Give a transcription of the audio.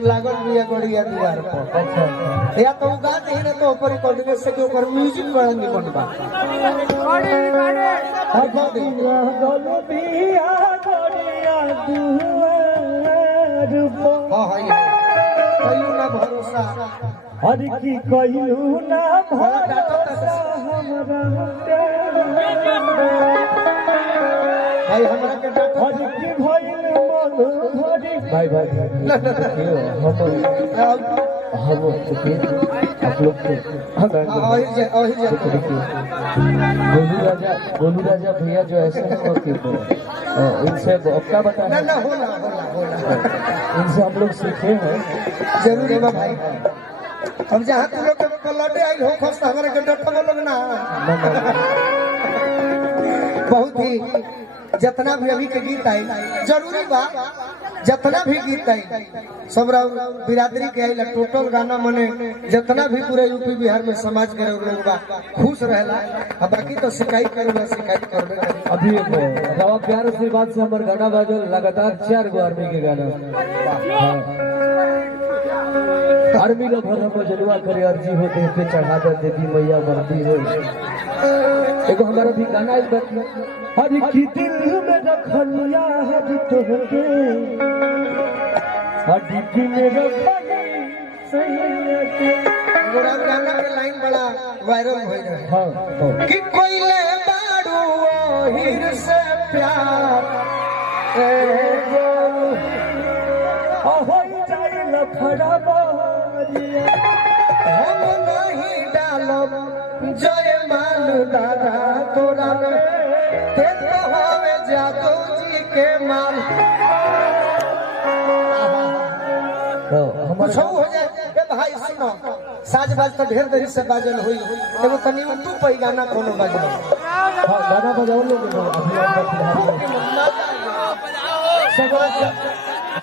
लागल बिया गड़िया दीवार पर। अच्छा या तो गा दे ना तो ऊपर रिकॉर्डिंग से के ऊपर म्यूजिक बड़ा निमन बा। हां हां ये कइलू ना भरोसा हर की कइलू ना भरोसा हमरा भाई हमरा के हर की भइल मन धरी भाई भाई हम आप लोग गोलू राजा भैया जो ऐसे हैं इनसे क्या बताना ना होला होला होला इनसे हम लोग सीखे हैं जरूरी बा भाई। हम जहाँ तू लोग पलटे आई हो खस हमारे के डट लोग ना बहुत ही जितना भी अभी के गीत आई जरूरी बा जितना भी गीत आई सब बिरादरी के आई टोटल गाना मने जितना भी पूरे यूपी बिहार में समाज के लोग बा खुश रहला बाकी तो शिकायत करेला शिकायत करबे करे। अभी रवा प्यार आशीर्वाद से हमारे गाना बाजल लगातार 4 गो आर्मी के गाना आर्मी लोग भर हम जलवा करे अर्जी होते पे चढ़ा दे देवी मैया मरती हो एगो हमारा भी गाना इस बात में हर की दिल में रखलिया हर तोहके हर की में रखली सही गोरा गाना के लाइन बड़ा वायरल हो रहा है। हां कि कोइले बाड़ू हिर से प्यार हो जाए लखड़ा बारिया हम नहीं डालब जय मान दादा तोरा में ते तो हवे जादू जी के माल कुछ हो जाए ए भाई सुनो साज बाज तो ढेर देरी से बाजल हुई एगो तनी तू पई गाना कोनो बजाओ। हां गाना बजाओ लोग अभी आप